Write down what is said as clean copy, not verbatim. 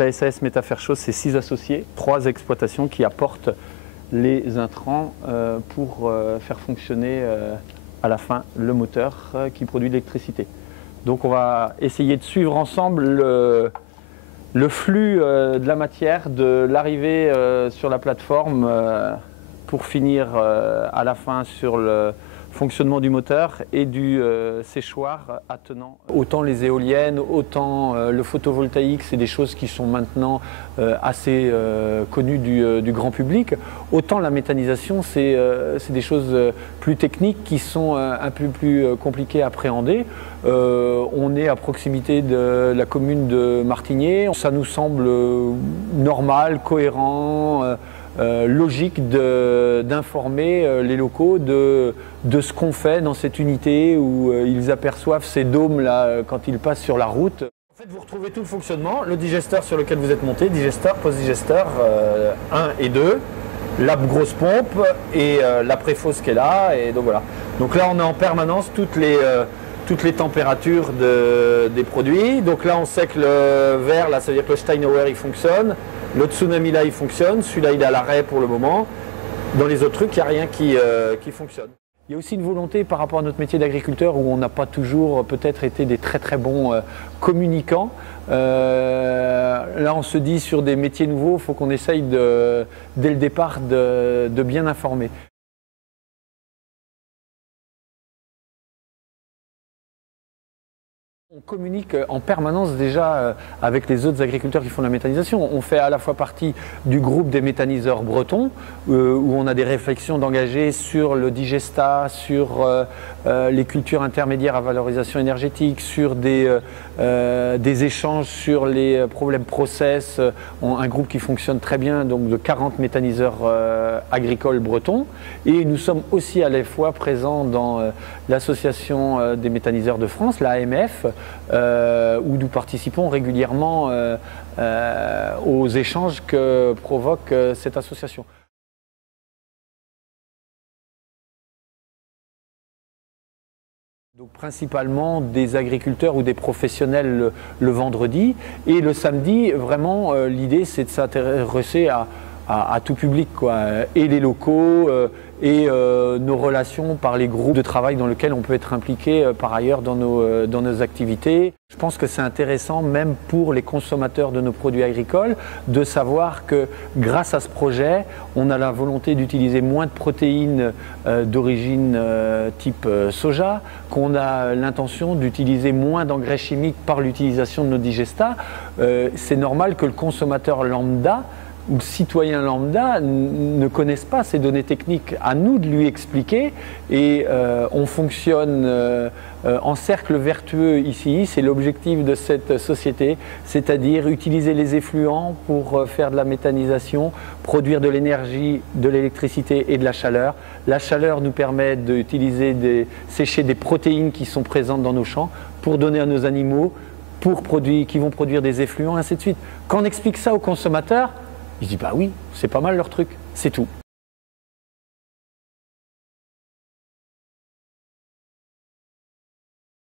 la SAS Métafer-Chose, c'est 6 associés, 3 exploitations qui apportent les intrants pour faire fonctionner à la fin le moteur qui produit l'électricité. Donc on va essayer de suivre ensemble le flux de la matière, de l'arrivée sur la plateforme pour finir à la fin sur le fonctionnement du moteur et du séchoir attenant. Autant les éoliennes, autant le photovoltaïque, c'est des choses qui sont maintenant assez connues du grand public. Autant la méthanisation, c'est des choses plus techniques qui sont un peu plus compliquées à appréhender. On est à proximité de la commune de Martigné. Ça nous semble normal, cohérent, logique d'informer les locaux de ce qu'on fait dans cette unité où ils aperçoivent ces dômes-là quand ils passent sur la route. En fait, vous retrouvez tout le fonctionnement, le digesteur sur lequel vous êtes monté, digesteur, post-digesteur 1 et 2, la grosse pompe et la préfausse qui est là. Et donc voilà. Donc là, on a en permanence toutes les températures des produits. Donc là, on sait que le vert, là, ça veut dire que le Steinauer, il fonctionne. Le Tsunami, là, il fonctionne. Celui-là, il est à l'arrêt pour le moment. Dans les autres trucs, il n'y a rien qui fonctionne. Il y a aussi une volonté par rapport à notre métier d'agriculteur où on n'a pas toujours peut-être été des très très bons communicants. Là, on se dit sur des métiers nouveaux, il faut qu'on essaye dès le départ de bien informer. On communique en permanence déjà avec les autres agriculteurs qui font la méthanisation. On fait à la fois partie du groupe des méthaniseurs bretons où on a des réflexions d'engager sur le digestat, sur les cultures intermédiaires à valorisation énergétique, sur des échanges sur les problèmes process. Un groupe qui fonctionne très bien, donc de 40 méthaniseurs agricoles bretons. Et nous sommes aussi à la fois présents dans l'association des méthaniseurs de France, l'AMF, où nous participons régulièrement aux échanges que provoque cette association. Donc principalement des agriculteurs ou des professionnels le vendredi, et le samedi, vraiment, l'idée c'est de s'intéresser à tout public, quoi, et les locaux et nos relations par les groupes de travail dans lesquels on peut être impliqué par ailleurs dans nos activités. Je pense que c'est intéressant même pour les consommateurs de nos produits agricoles de savoir que grâce à ce projet, on a la volonté d'utiliser moins de protéines d'origine type soja, qu'on a l'intention d'utiliser moins d'engrais chimiques par l'utilisation de nos digestats. C'est normal que le consommateur lambda ou le citoyen lambda ne connaissent pas ces données techniques. À nous de lui expliquer, et on fonctionne en cercle vertueux ici. C'est l'objectif de cette société, c'est-à-dire utiliser les effluents pour faire de la méthanisation, produire de l'énergie, de l'électricité et de la chaleur. La chaleur nous permet d'utiliser, sécher des protéines qui sont présentes dans nos champs pour donner à nos animaux qui vont produire des effluents, ainsi de suite. Quand on explique ça aux consommateurs, ils disent bah oui, c'est pas mal leur truc, c'est tout.